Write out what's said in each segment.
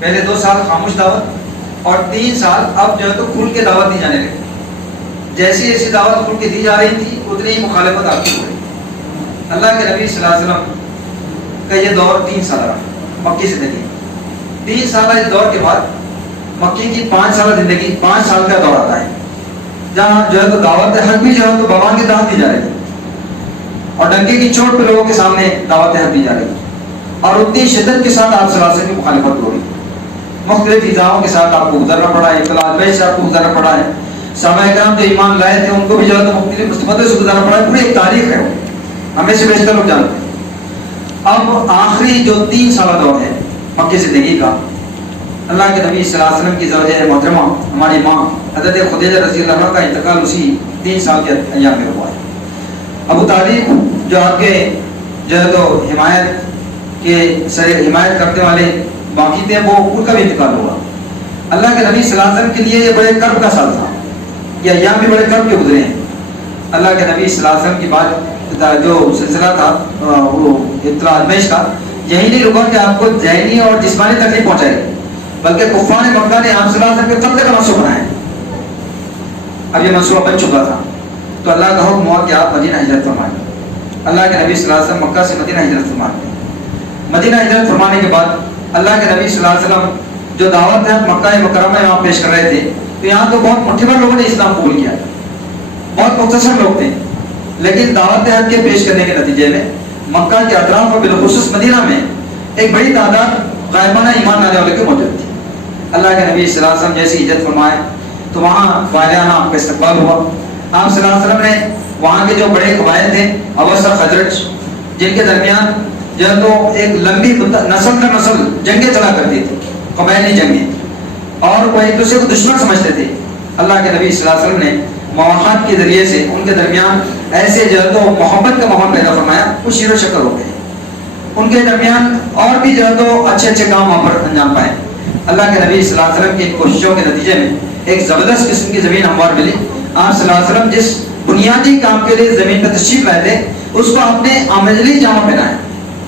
پہلے 2 سال خاموش دعوت اور 3 سال اب جو ہے تو کھل کے دعوت دی جانے لگی. جیسی ایسی دعوت کھل کے دی جا رہی تھی اتنی ہی مخالفت آپ کی ہو رہی. اللہ کے نبی صلی اللہ علیہ وسلم کا یہ دور 3 سال رہا مکی زندگی. 3 سالہ اس دور کے بعد مکی کی 5 سالہ زندگی 5 سال کا دور آتا ہے جہاں جو ہے تو دعوت حق بھی جو ہے تو بغان کی دعوت دی جا رہی ہے اور ڈنکے کی چوٹ پہ لوگوں کے سامنے دعوت حق دی جا رہی ہے اور اتنی شدت کے ساتھ آپ صلی اللہ علیہ وسلم کی مخالفت ہو رہی ہے. مختلف ایذاؤں کے ساتھ آپ کو گزرنا پڑا ہے, اختلاط بیش سے آپ کو گزرنا پڑا ہے. صحابہ کرام جو ایمان لائے تھے ان کو بھی جو ہے تو مختلف مصیبتوں سے گزرنا پڑا ہے. پوری ایک تاریخ ہے, وہ ہمیں سے بیشتر لوگ جانتے ہیں. اب آخری جو 3 سالہ دور ہے مکی زندگی کا, اللہ کے نبی صلی اللہ علیہ وسلم کی زوجہ محترمہ ہماری ماں حضرت خدیجہ رضی اللہ عنہا کا انتقال اسی 3 سال کے ایام میں ہوا ہے. ابو طالب جو آپ کے جو ہے تو حمایت کے حمایت کرنے والے باقی تھے وہ ان کا بھی انتقال ہوا. اللہ کے نبی صلی اللہ علیہ وسلم کے لیے یہ بڑے کرب کا سال تھا, یہ ایام بھی بڑے کرب کے گزرے ہیں. اللہ کے نبی صلی اللہ علیہ وسلم کی بات جو سلسلہ تھا وہ اطلاع آزمائش کا, یہی نہیں رکا کہ آپ کو ذہنی اور جسمانی تکلیف پہنچائے, بلکہ کفار مکہ نے آپ صلی اللہ علیہ وسلم کے قتل کا منصوبہ بنایا. اب یہ منصوبہ بن چکا تھا تو اللہ کا حکم ہوا کہ آپ مدینہ ہجرت فرمائیں. اللہ کے نبی صلی اللہ علیہ وسلم مکہ سے مدینہ ہجرت فرماتے ہیں. مدینہ ہجرت فرمانے کے بعد اللہ کے نبی صلی اللہ علیہ وسلم جو دعوت ہے مکہ مکرمہ یہاں پیش کر رہے تھے تو یہاں تو بہت مٹھیور لوگوں نے اسلام قبول کیا, بہت مختصر لوگ تھے, لیکن دعوت حق کے پیش کرنے کے نتیجے میں مکہ کے اطراف اور بالخصوص مدینہ میں ایک بڑی تعداد غائبانہ ایمان لانے والے کے موجود تھی. اللہ کے نبی صلی اللہ علیہ وسلم جیسی ہجرت فرمائے تو وہاں فائلانہ آپ کا استقبال ہوا. آپ صلی اللہ علیہ وسلم نے وہاں کے جو بڑے قبائل تھے اوس اور خزرج, جن کے درمیان جو ہے تو ایک لمبی نسل کا نسل جنگیں چلا کرتی تھی, قبائلی جنگیں, اور وہ ایک دوسرے کو دشمن سمجھتے تھے. اللہ کے نبی صلی اللہ علیہ وسلم نے مواخات کے ذریعے سے ان کے درمیان ایسے جو ہے تو محبت کا ماحول پیدا فرمایا, وہ شیر و شکر ہو گئے. ان کے درمیان اور بھی جو ہے تو اچھے اچھے کام وہاں پر انجام پائے. اللہ کے نبی صلی اللہ علیہ وسلم کی کوششوں کے نتیجے میں ایک زبردست قسم کی زمین ہموار ملی. آپ صلی اللہ علیہ وسلم جس بنیادی کام کے لیے زمین پر تشریف لائے تھے اس کو آپ نے عملی جامہ پہنایا,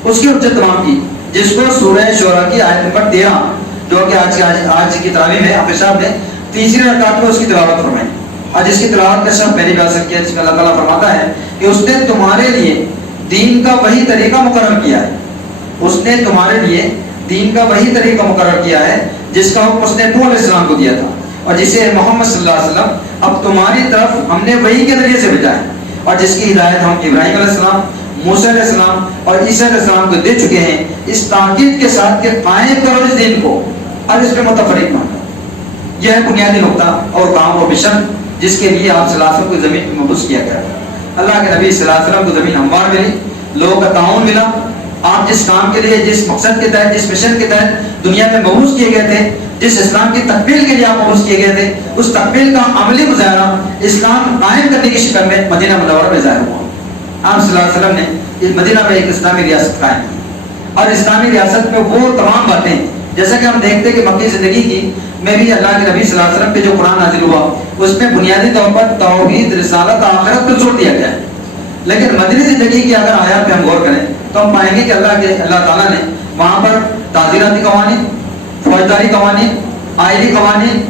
اس کی حجت تمام کی, جس کو سورہ شعراء کی آیت نمبر 13 جو کہ آج کی تراویح میں حافظ صاحب نے تیسری رکعت میں اس کی تلاوت فرمائی. آج اس کی تلاوت کا شرف پہلی بار سے کیا, جس میں اللہ تعالیٰ فرماتا ہے کہ اس نے تمہارے لیے دین کا وہی طریقہ مقرر کیا ہے, اس نے تمہارے لیے دین کا وہی طریقہ مقرر کیا ہے جس کا حکم اس نے نوح علیہ السلام کو دیا تھا, اور جسے محمد صلی اللہ علیہ وسلم اب تمہاری طرف ہم نے وہی کے ذریعے سے بھیجا ہے, اور جس کی ہدایت ہم ابراہیم علیہ السلام, موسیٰ علیہ السلام اور عیسیٰ علیہ السلام کو دے چکے ہیں, اس تاکید کے ساتھ کہ قائم کرو اس دین کو اور اس پہ متفرق نہ کرو. یہ ہے بنیادی نقطہ اور کام و مشن جس کے لیے آپ صلی اللہ علیہ وسلم کو زمین مبعوث کیا گیا. اللہ کے نبی صلی اللہ علیہ وسلم کو زمین ہموار ملی, لوگوں کا تعاون ملا. آپ جس کام کے لیے, جس مقصد کے تحت, جس مشن کے تحت دنیا میں مبعوث کیے گئے تھے, جس اسلام کی تکمیل کے لیے آپ مبعوث کیے گئے تھے, اس تکمیل کا عملی مظاہرہ اسلام قائم کرنے کی شکل میں مدینہ منورہ میں ظاہر ہوا. آپ صلی اللہ علیہ وسلم نے اس مدینہ میں ایک اسلامی ریاست قائم کی, اور اسلامی ریاست میں وہ تمام باتیں جیسا کہ ہم دیکھتے کہ مکی زندگی کی میں بھی اللہ کے نبی صلی اللہ علیہ وسلم پہ جو قرآن نازل ہوا اس میں بنیادی طور پر توحید, رسالت, آخرت پر زور دیا گیا ہے. لیکن مدنی زندگی کی اگر آیات پہ ہم غور کریں تو ہم پائیں گے کہ اللہ تعالیٰ نے وہاں پر تعزیراتی قوانین, فوجداری قوانین, آئلی قوانین,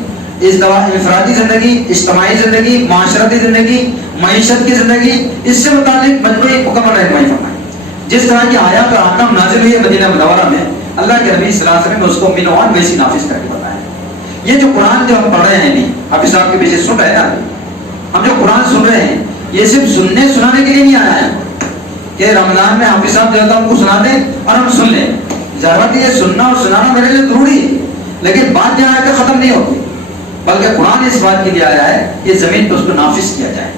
انفرادی زندگی, اجتماعی زندگی, معاشرتی زندگی, معیشت کی زندگی, اس سے متعلق مجموعی مکمل رہنمائی فرمائی. جس طرح کی آیات اور احکام نازل ہوئی ہے مدینہ منورہ میں, اللہ کے نبی صلی اللہ علیہ وسلم نے اس کو منوان ویسی نافذ کر کے بتایا. یہ جو قرآن جو ہم پڑھ رہے ہیں, نہیں حافظ صاحب کے پیچھے سن رہے ہیں نا, ہم جو قرآن سن رہے ہیں یہ صرف سننے سنانے کے لیے نہیں آیا ہے کہ رمضان میں حافظ صاحب جو ہے ہم کو سنا دیں اور ہم سن لیں. ضرورت یہ سننا اور سنانا میرے لیے ضروری ہے, لیکن بات جہاں آ کر ختم نہیں ہوتی, بلکہ قرآن اس بات کے لیے آیا ہے کہ زمین پہ اس کو نافذ کیا جائے,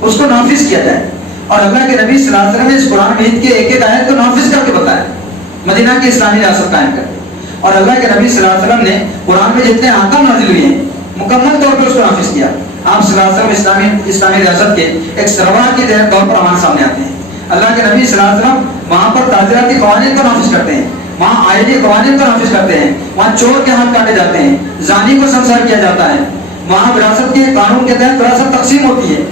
اس کو نافذ کیا جائے. اور اللہ کے نبی صلی اللہ علیہ وسلم نے اس قرآن مجید کے ایک ایک آیت کو نافذ کر کے بتایا, مدینہ کی اسلامی ریاست قائم کر کے. اور اللہ کے نبی صلی اللہ علیہ وسلم نے قرآن میں جتنے احکام نازل ہوئے ہیں مکمل طور پر اس کو نافذ کیا. آپ صلی اللہ علیہ وسلم اسلامی ریاست کے ایک سربراہ کے طور پر ہمارے سامنے آتے ہیں. اللہ کے نبی صلی اللہ علیہ وسلم وہاں پر تعزیراتی قوانین کو نافذ کرتے ہیں, وہاں آئلی قوانین کو نافذ کرتے ہیں, وہاں چور کے ہاتھ کاٹے جاتے ہیں, زانی کو سنسار کیا جاتا ہے, وہاں وراثت کے قانون کے تحت وراثت تقسیم ہوتی ہے.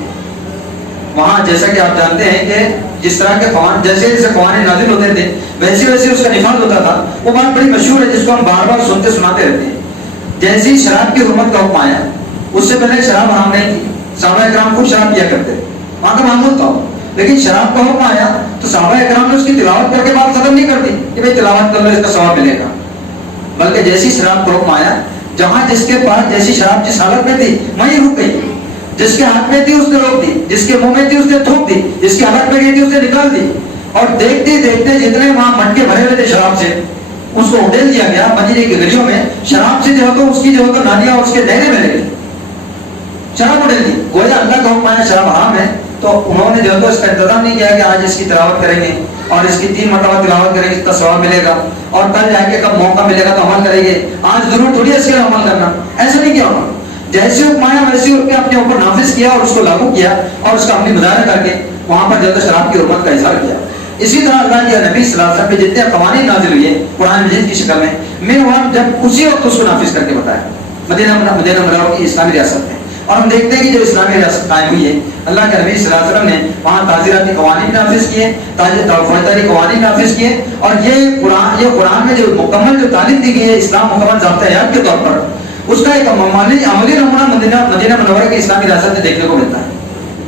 وہاں جیسا کہ آپ جانتے ہیں کہ جس طرح کے جیسے جیسے قوانین نازل ہوتے تھے ویسے ویسے اس کا نفاذ ہوتا تھا. وہ بات بڑی مشہور ہے جس کو ہم بار بار سنتے سناتے رہتے ہیں. جیسے ہی شراب کی حرمت کا حکم آیا، اس سے پہلے شراب حرام نہیں تھی، صحابہ اکرام خود شراب پیا کرتے تھے، وہاں کا معمول تھا. لیکن شراب کا حکم آیا تو صحابہ اکرام نے اس کی تلاوت کر کے بات ختم نہیں کر دی کہ بھائی تلاوت کر لو اس کا ثواب ملے گا، بلکہ جیسی شراب کا حکم آیا جہاں جس کے پاس جیسی شراب جس حالت میں تھی وہیں رک گئی، جس کے ہاتھ میں تھی اس نے روک دی، جس کے منہ میں تھی اس نے تھوک دی، جس کے حالت میں گئی تھی اس نے نکال دی. اور دیکھتے دیکھتے جتنے وہاں مٹکے بھرے ہوئے تھے شراب سے اس کو اڈیل دیا گیا. مدینے کی گلیوں میں شراب سے جو ہے تو اس کی جو ہے تو نالیاں اور اس کے نہریں میں لگی، شراب اڈیل دی. گویا اللہ کا حکم آیا شراب حرام ہے تو انہوں نے جو ہے تو اس کا انتظام نہیں کیا کہ آج اس کی تلاوت کریں گے اور اس کی 3 مرتبہ تلاوت کریں گے اس کا ثواب ملے گا اور کل جا کے کب موقع ملے گا تو عمل کریں گے، آج ضرور تھوڑی اس کے عمل کرنا. ایسا نہیں کیا انہوں نے. جیسے حکم آیا ویسے ان کے اپنے اوپر نافذ کیا اور اس کو لاگو کیا اور اس کا عملی مظاہرہ کر کے وہاں پر جو ہے تو شراب کی حرمت کا اظہار کیا. اسی طرح اللہ کے نبی صلی اللہ علیہ وسلم پہ جتنے قوانین نازل ہوئے قرآن مجید کی شکل میں وہاں جب اسی وقت اس کو نافذ کر کے بتایا مدینہ منورہ کی اسلامی ریاست میں. اور ہم دیکھتے ہیں کہ جو اسلامی ریاست قائم ہوئی ہے اللہ کے نبی صلی اللہ علیہ وسلم نے وہاں تعزیراتی قوانین نافذ کیے، فوجداری قوانین نافذ کیے. اور یہ قرآن میں جو مکمل جو تعلیم دی گئی ہے اسلام مکمل ضابطہ حیات کے طور پر اس کا ایک عملی نمونہ مدینہ منورہ کی اسلامی ریاست میں دیکھنے کو ملتا ہے.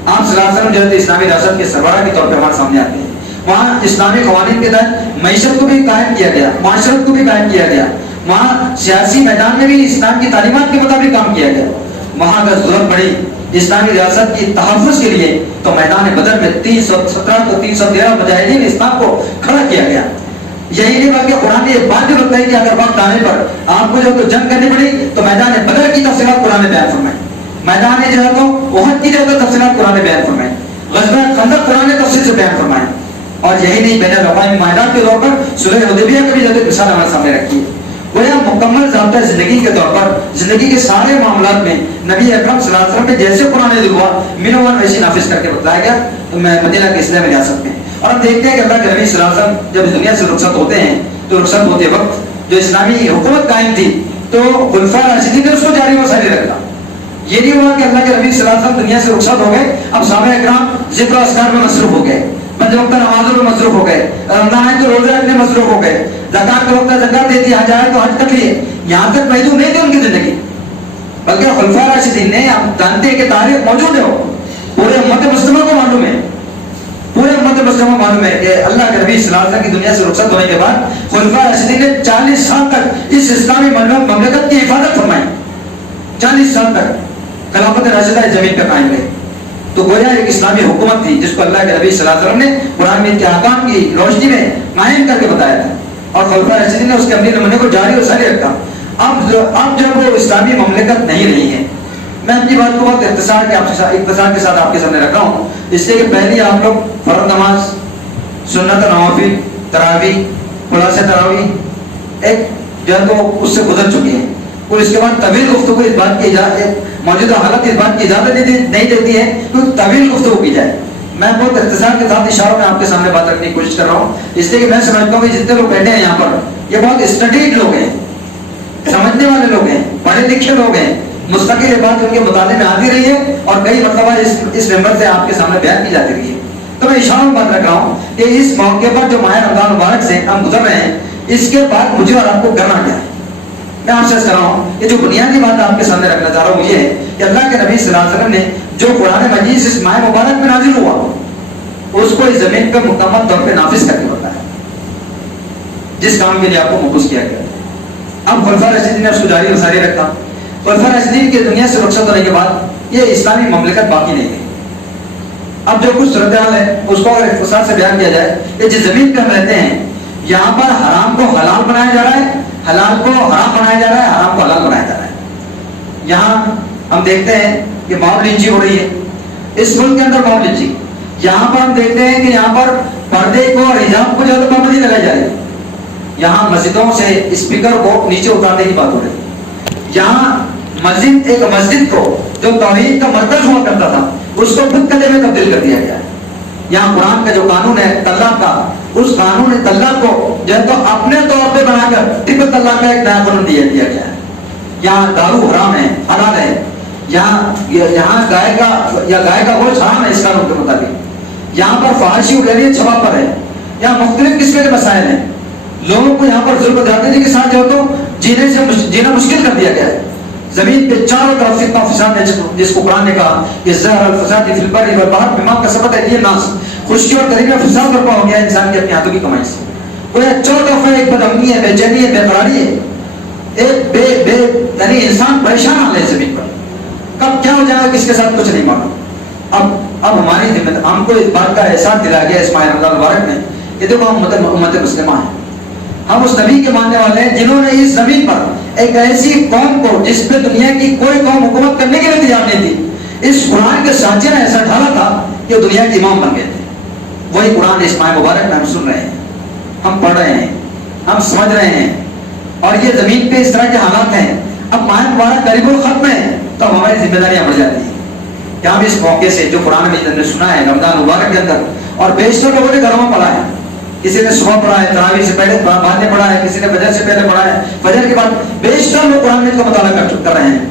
آپ صلی اللہ علیہ وسلم جو ہے اسلامی ریاست کے سربراہ کے طور پر ہمارے سامنے آتے ہیں. وہاں اسلامی قوانین کے تحت معیشت کو بھی قائم کیا گیا، معاشرت کو بھی قائم کیا گیا. وہاں سیاسی میدان میں بھی اسلام کی تعلیمات کے مطابق کام کیا گیا. وہاں کا ضرورت پڑی اسلامی ریاست کی تحفظ کے لیے تو میدان بدر میں 317 تو 313 مجاہدین اسلام کو کھڑا کیا گیا. یہی نہیں بلکہ قرآن نے یہ بات بھی بتائی کہ اگر وقت آنے پر آپ کو جو تو جنگ کرنی پڑی تو میدان بدر کی تفصیلات قرآن نے بیان فرمائی، میدان جو ہے تو احد کی جو ہے تفصیلات قرآن نے بیان فرمائی، غزوہ خندق قرآن نے تفصیل سے بیان فرمائی. اور یہی نہیں بین الاقوامی معاہدات کے طور پر صلح حدیبیہ کی بھی جو ہے مثال ہمارے سامنے رکھی ہے. گویا مکمل ضابطہ زندگی کے طور پر زندگی کے سارے معاملات میں نبی اکرم صلی اللہ علیہ وسلم پہ جیسے قرآن نازل ہوا منوان ویسے نافذ کر کے بتلایا گیا مدینہ کے اسلامی ریاست میں. اور ہم دیکھتے ہیں کہ اللہ کے نبی صلی اللہ علیہ وسلم جب دنیا سے رخصت ہوتے ہیں تو رخصت ہوتے وقت جو اسلامی حکومت قائم تھی تو خلفاء راشدین نے اس کو جاری و ساری رکھا. یہ نہیں ہوا کہ اللہ کے نبی صلی اللہ علیہ وسلم دنیا سے رخصت ہو گئے اب صحابہ اکرام ذکر و اذکار میں مصروف ہو گئے، پنج وقتہ نمازوں میں مصروف ہو گئے، رمضان ہے تو روزے رکھنے مصروف ہو گئے، زکات کا وقت زکات دے دی، حج آئے تو حج کر لیے. یہاں تک محدود نہیں تھی ان کی زندگی، بلکہ خلفاء راشدین نے ہم جانتے ہیں کہ تاریخ موجود ہے، پورے امت مسلمہ کو معلوم ہے، پورے امت مسلمہ کو معلوم ہے کہ اللہ کے نبی صلی اللہ علیہ وسلم کی دنیا سے رخصت ہونے کے بعد خلفاء راشدین نے 40 سال تک اس اسلامی مملکت کی حفاظت فرمائی. 40 سال تک خلافت راشدہ زمین پر قائم رہی. تو گویا ایک اسلامی حکومت تھی جس کو اللہ کے نبی صلی اللہ علیہ وسلم نے قرآن میں احکام کی روشنی میں قائم کر کے بتایا تھا اور خلفاء راشدین نے اس کے عملی نمونے کو جاری و ساری رکھا. اب جب وہ اسلامی مملکت نہیں رہی ہے، میں اپنی بات کو بہت اختصار کے ساتھ آپ کے سامنے رکھا ہوں، اس لیے کہ پہلے آپ لوگ فرض نماز، سنت نوافل، تراویح، خلاصہ تراویح ایک جو ہے تو اس سے گزر چکے ہیں. اور اس کے بعد طویل گفتگو اس بات کی اجازت موجودہ حالت اس بات کی اجازت نہیں دیتی ہے کہ طویل گفتگو کی جائے. میں بہت اختصار کے ساتھ اشاروں میں آپ کے سامنے بات رکھنے کی کوشش کر رہا ہوں، اس لیے کہ میں سمجھتا ہوں کہ جتنے لوگ بیٹھے ہیں یہاں پر یہ بہت اسٹڈیڈ لوگ ہیں، سمجھنے والے لوگ ہیں، پڑھے لکھے لوگ ہیں. مستقل یہ بات ان کے مطالعے میں آتی رہی ہے اور کئی مرتبہ اس ممبر سے آپ کے سامنے بیان کی جاتی رہی ہے. تو میں اشاروں میں بات رکھ رہا ہوں کہ اس موقع پر جو ماہ رمضان مبارک سے ہم گزر رہے ہیں اس کے بعد مجھے اور آپ کو کرنا کیا ہے. میں آپ سے کر رہا ہوں کہ جو بنیادی بات آپ کے سامنے رکھنا چاہ رہا ہوں یہ ہے کہ اللہ کے نبی صلی اللہ علیہ وسلم نے جو قرآن مجید اس ماہ مبارک میں نازل ہوا اس کو اس زمین پہ مکمل طور پہ نافذ کر کے بتایا جس کام کے لیے آپ کو مبعوث کیا گیا. اب خلفاء راشدین نے اس کو جاری و ساری رکھا. خلفاء راشدین کی دنیا سے رخصت ہونے کے بعد یہ اسلامی مملکت باقی نہیں گئی. اب جو کچھ صورتحال ہے اس کو اگر اختصار سے بیان کیا جائے کہ جس زمین پہ ہم رہتے ہیں یہاں پر حرام کو حلال بنایا جا رہا ہے، حلال کو حرام بنایا جا رہا ہے، حرام کو حلال بنایا جا رہا ہے. یہاں ہم دیکھتے ہیں کہ ماحول لنچی ہو رہی ہے اس ملک کے اندر، ماحول لنچی. یہاں پر ہم دیکھتے ہیں کہ یہاں پر پردے کو اور حجاب کو زیادہ پابندی لگائی جا رہی ہے. یہاں مسجدوں سے اسپیکر کو نیچے اتارنے کی بات ہو رہی ہے. یہاں ایک مسجد کو جو توحید کا مرکز ہوا کرتا تھا اس کو خود قلعے میں تبدیل کر دیا گیا ہے. یہاں قرآن کا جو قانون ہے طلاق کا، اس قانون طلاق کو جو ہے تو اپنے طور پہ بنا کر طب طلاق کا ایک نیا قانون دیا گیا ہے. یہاں دارو حرام ہے، حلال ہے. یہاں گائے کا گوشت حرام ہے اس قانون کے مطابق. یہاں پر فحاشی وغیرہ چھوا پر ہے، یہاں مختلف قسم کے مسائل ہیں، لوگوں کو یہاں پر ظلم و زیادتی کے ساتھ جو تو جینا مشکل کر دیا گیا ہے. زمین پہ چاروں طرف سے اتنا فساد ہے جس کو قرآن نے کہا کہ ظہر الفساد فی البر والبحر بما کسبت ایدی الناس، خشکی اور تری میں فساد برپا ہو گیا ہے انسان کے اپنے ہاتھوں کی کمائی سے. کوئی چاروں طرف ہے، ایک بدامنی ہے، بے چینی ہے، بے قراری ہے، ایک بے یعنی انسان پریشان حال ہے زمین پر. کب کیا ہو جائے گا کس کے ساتھ کچھ نہیں معلوم. اب ہماری ذمہ ہم کو اس بات کا احساس دلایا گیا اس ماہ رمضان مبارک میں کہ دیکھو ہم امت مسلمہ ہیں، ہم اس نبی کے ماننے والے ہیں جنہوں نے اس زمین پر ایک ایسی قوم کو جس پہ دنیا کی کوئی قوم حکومت کرنے کے لیے تیار نہیں تھی، اس قرآن کے سانچے نے ایسا ڈھالا تھا کہ دنیا کے امام بن گئے تھے. وہی قرآن اس ماہ مبارک میں ہم سن رہے ہیں، ہم پڑھ رہے ہیں، ہم سمجھ رہے ہیں، اور یہ زمین پہ اس طرح کے حالات ہیں. اب ماہ مبارک قریب الختم ہے تو ہماری ذمہ داریاں بڑھ جاتی ہیں کہ ہم اس موقع سے جو قرآن مجید نے سنا ہے رمضان مبارک کے اندر، اور بیشتر لوگوں نے گھروں میں پڑھا ہے، کسی نے صبح پڑھا ہے، تراویح سے پہلے بعد میں پڑھا ہے، کسی نے فجر سے پہلے پڑھا ہے، فجر کے بعد، بیشتر لوگ قرآن مجید کا مطالعہ کر رہے ہیں.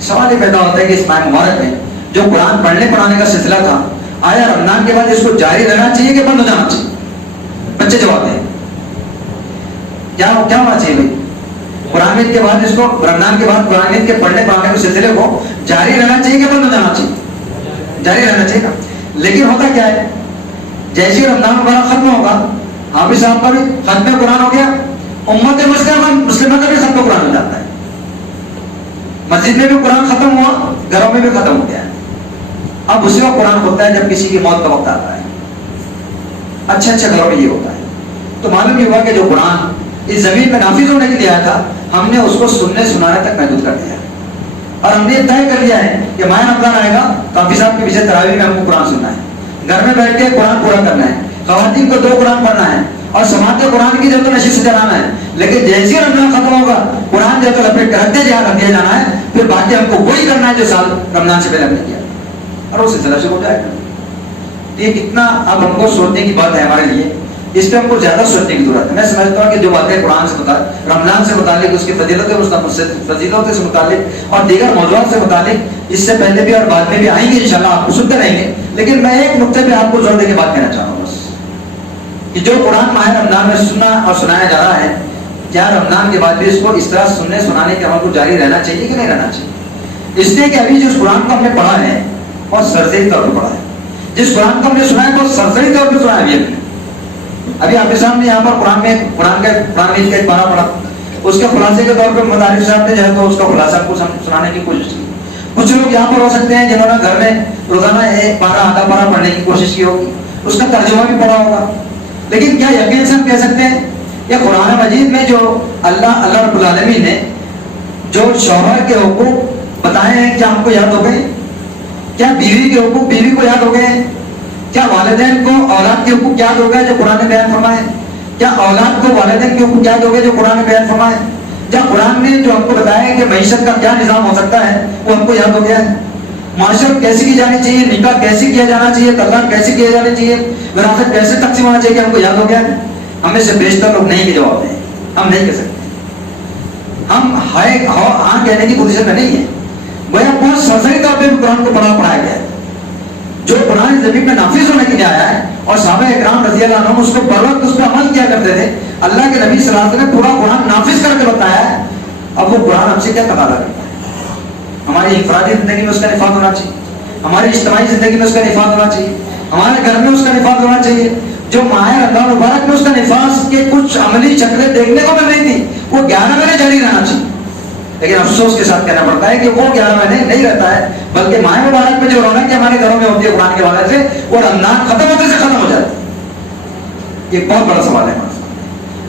سوال یہ پیدا ہوتا ہے کہ اس ماہ مبارک میں جو قرآن پڑھنے پڑھانے کا سلسلہ تھا، آیا رمضان کے بعد اس کو جاری رہنا چاہیے کہ بند ہو جانا چاہیے؟ بچے جواب دیں، کیا ہونا چاہیے بھائی؟ قرآن مجید کے بعد اس کو رمضان کے بعد قرآن مجید کے پڑھنے پڑھانے کے سلسلے کو جاری رہنا چاہیے کہ بند ہو جانا چاہیے؟ جاری رہنا چاہیے نا. لیکن ہوتا کیا ہے، جیسے رمضان مبارک ختم ہوگا، حافظ صاحب کا بھی ختم قرآن ہو گیا، امت مسلمہ کا بھی ختم قرآن ہو جاتا ہے. مسجد میں بھی قرآن ختم ہوا، گھروں میں بھی ختم ہو گیا. اب اسی وقت قرآن ہوتا ہے جب کسی کی موت کا وقت آتا ہے. اچھے گھروں میں یہ ہوتا ہے. تو معلوم یہ ہوا کہ جو قرآن اس زمین میں نافذ ہونے کے لیے آیا تھا، ہم نے اس کو سننے سنانے تک محدود کر دیا، اور ہم نے یہ طے کر لیا ہے کہ ماہ رمضان آئے گا تو حافظ صاحب کے پیچھے تراویح میں ہم کو قرآن سننا ہے، گھر میں بیٹھ کے قرآن پورا کرنا ہے، خواتین کو 2 قرآن پڑھنا ہے، اور سماعت قرآن کی جو تو نشست سے چلانا ہے. لیکن جیسے رمضان ختم ہوگا قرآن جو تو لپیٹ کر رکھ دیا جانا ہے، پھر باقی ہم کو وہی کرنا ہے جو سال رمضان سے پہلے ہم نے کیا، اور وہ سلسلہ شروع ہو جائے گا. یہ کتنا اب ہم کو سوچنے کی بات ہے ہمارے لیے، اس پہ ہم کو زیادہ سوچنے کی ضرورت ہے. میں سمجھتا ہوں کہ جو باتیں قرآن سے متعلق، رمضان سے متعلق، اس کی فضیلتوں سے متعلق اور دیگر موضوعات سے متعلق اس سے پہلے بھی اور بعد میں بھی آئیں گے انشاءاللہ، آپ کو سنتے رہیں گے. لیکن میں ایک نقطے پہ آپ کو زور دے کے بات کہنا چاہتا ہوں بس، کہ جو قرآن ماہ رمضان میں سننا اور سنایا جا رہا ہے، کیا رمضان کے بعد بھی اس کو اس طرح سننے سنانے کے عمل کو جاری رہنا چاہیے کہ نہیں رہنا چاہیے؟ اس لیے کہ ابھی جس قرآن کو ہم نے پڑھا ہے اور سرسری طور پر پڑھا ہے، جس قرآن کو ہم نے سنا ہے تو سرسری طور پر سنا ہے. ابھی آپ کے سامنے یہاں پر قرآن کا ایک پارہ پڑھا، اس کے خلاصے کے طور پر مدارس صاحب نے جو ہے تو اس کا خلاصہ کو سنانے کی کوشش کی. کچھ لوگ یہاں پر ہو سکتے ہیں جنہوں نے گھر میں روزانہ ایک پارہ آدھا پارہ پڑھنے کی کوشش کی ہوگی، اس کا ترجمہ بھی پڑھا ہوگا. لیکن کیا یقین سے ہم کہہ سکتے ہیں کہ قرآن مجید میں جو اللہ رب العالمین نے جو شوہر کے حقوق بتائے ہیں کیا ہم کو یاد ہو گئے؟ کیا بیوی کے حقوق بیوی کو یاد ہو گئے ہیں؟ کیا والدین کو اولاد کے حقوق یاد ہو گئے جو قرآن نے بیان فرمائے؟ کیا اولاد کو والدین کے حقوق یاد ہو گئے جو قرآن نے بیان فرمائے؟ کیا قرآن نے جو ہم کو بتایا ہے کہ معیشت کا کیا نظام ہو سکتا ہے وہ ہم کو یاد ہو گیا ہے؟ معاشرت کیسے کی جانی چاہیے، نکاح کیسے کیا جانا چاہیے، طلاق کیسے کیا جانا چاہیے، وراثت کیسے تقسیم ہونا چاہیے، کہ ہم کو یاد ہو گیا ہے؟ ہمیں سے بیشتر لوگ نہیں کے جواب دیں، ہم نہیں کہہ سکتے. ہم ہاں کہنے کی پوزیشن میں نہیں ہے. گویا بہت سرسری طور پہ قرآن کو پڑھایا گیا ہے. جو قرآن زمین میں نافذ ہونے کے لیے آیا ہے، اور صحابہ اکرام رضی اللہ عنہ اس کو بر وقت اس پہ عمل کیا کرتے تھے، اللہ کے نبی صلی اللہ علیہ وسلم نے پورا قرآن نافذ کر کے بتایا ہے. اب وہ قرآن ہم سے کیا تقاضا کرتا ہے؟ ہماری انفرادی زندگی میں اس کا نفاذ ہونا چاہیے، ہماری اجتماعی زندگی میں اس کا نفاذ ہونا چاہیے، ہمارے گھر میں اس کا نفاذ ہونا چاہیے. جو ماہ رمضان مبارک میں اس کا نفاذ کے کچھ عملی شکلیں دیکھنے کو مل رہی تھی، وہ 11 مہینے جاری رہنا چاہیے. لیکن افسوس کے ساتھ کہنا پڑتا ہے کہ وہ 11 مہینے نہیں رہتا ہے، بلکہ ماہ مبارک میں جو رونق ہمارے گھروں میں ہوتی ہے قرآن کے حوالے سے، وہ رمضان ختم ہوتے سے ختم ہو جاتی ہے. یہ بہت بڑا سوال ہے ہمارے سامنے.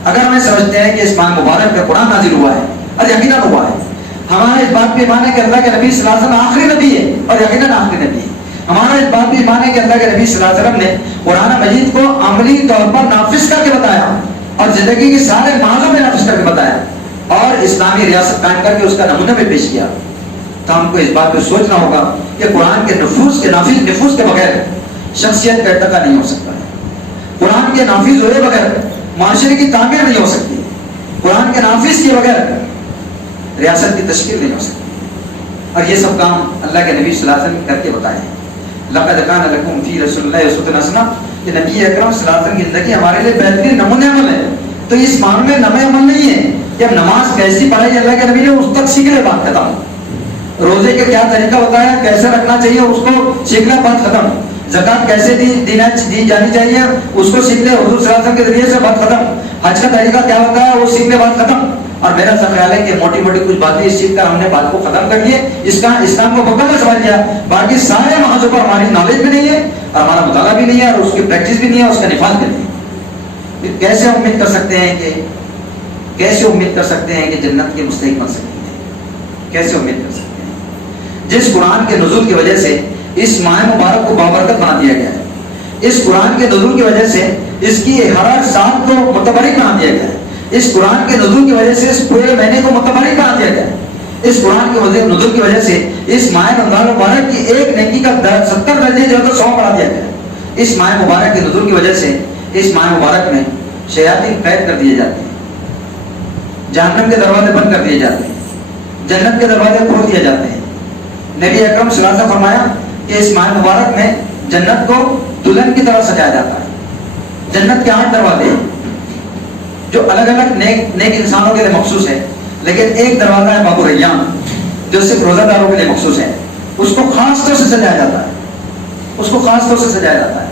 اگر ہمیں سمجھتے ہیں کہ اس ماہ مبارک میں قرآن نازل ہوا ہے، اور یقیناً ہوا ہے، ہمارا اس بات پہ ایمان ہے کہ اللہ کے نبی صلی اللہ علیہ وسلم آخری نبی ہے، اور یقیناً آخری نبی ہے. ہمارا اس بات پہ ایمان ہے کہ اللہ کے نبی صلی اللہ علیہ وسلم نے قرآن مجید کو عملی طور پر نافذ کر کے بتایا، اور زندگی کے سارے معاملوں میں نافذ کر کے بتایا، اور اسلامی ریاست قائم کر کے اس کا نمونہ بھی پیش کیا. تو ہم کو اس بات پہ سوچنا ہوگا کہ قرآن کے نفوذ کے بغیر شخصیت کا ارتقا نہیں ہو سکتا ہے. قرآن کے نافذ ہوئے بغیر معاشرے کی تعمیر نہیں ہو سکتی. قرآن کے نافذ کے بغیر ریاست کی تشکیل نہیں ہو سکتی. اور یہ سب کام اللہ کے نبی صلی اللہ علیہ وسلم کر کے بتائے. لقد کان لکم فی رسول اللہ اسوۃ حسنہ، کہ نبی اکرم صلی اللہ علیہ وسلم کی زندگی ہمارے لیے بہترین نمونہ عمل ہے. تو اس معنی میں نمونہ عمل نہیں ہے کہ اب نماز کیسی پڑھائی اللہ کے نبی نے اس تک سیکھ لے بات ختم. روزے کا کیا طریقہ ہوتا ہے، کیسے رکھنا چاہیے اس کو سیکھ لے بات ختم. زکات کیسے دی جانی چاہیے اس کو سیکھ لے حضور صلی اللہ علیہ وسلم کے ذریعے سے بات ختم. حج کا طریقہ کیا ہوتا ہے وہ سیکھ لے بات ختم. اور میرا سا خیال ہے کہ موٹی موٹی کچھ باتیں سیکھ کر ہم نے بات کو ختم کر لیے، اس کا اسلام کو مکمل سمجھ لیا. باقی سارے محاذوں پر ہماری نالج بھی نہیں ہے، ہمارا مطالعہ بھی نہیں ہے، اور اس کی پریکٹس بھی نہیں ہے، اس کا نفاذ بھی نہیں ہے. پھر کیسے امید کر سکتے ہیں کہ جنت کے مستحق بن سکتے ہیں؟ کیسے امید کر سکتے ہیں جس قرآن کے نزول کی وجہ سے اس ماہ مبارک کو بابرکت بنا دیا گیا ہے، اس قرآن کے نزول کی وجہ سے اس کی ہر سال کو متبرک بنا دیا گیا ہے، اس قرآن کے نزول کی وجہ سے اس پورے مہینے کو متبرک بنا دیا گیا ہے، اس قرآن کے نزول کی وجہ سے اس ماہ رمضان مبارک کی ایک نیکی کا 70 درجے جو ہے تو 100 بڑھا دیا گیا ہے. اس ماہ مبارک کے نزول کی وجہ سے اس ماہ مبارک میں شیاطین قید کر دیے جاتے ہیں، جہنم کے دروازے بند کر دیے جاتے ہیں، جنت کے دروازے کھول دیے جاتے ہیں. نبی اکرم صلی اللہ علیہ وسلم فرمایا کہ اس ماہ مبارک میں جنت کو دلہن کی طرح سجایا جاتا ہے. جنت کے 8 دروازے ہیں جو الگ الگ نیک انسانوں کے لیے مخصوص ہے، لیکن ایک دروازہ ہے باب ریان جو صرف روزہ داروں کے لیے مخصوص ہے. اس کو خاص طور سے سجایا جاتا ہے، اس کو خاص طور سے سجایا جاتا ہے.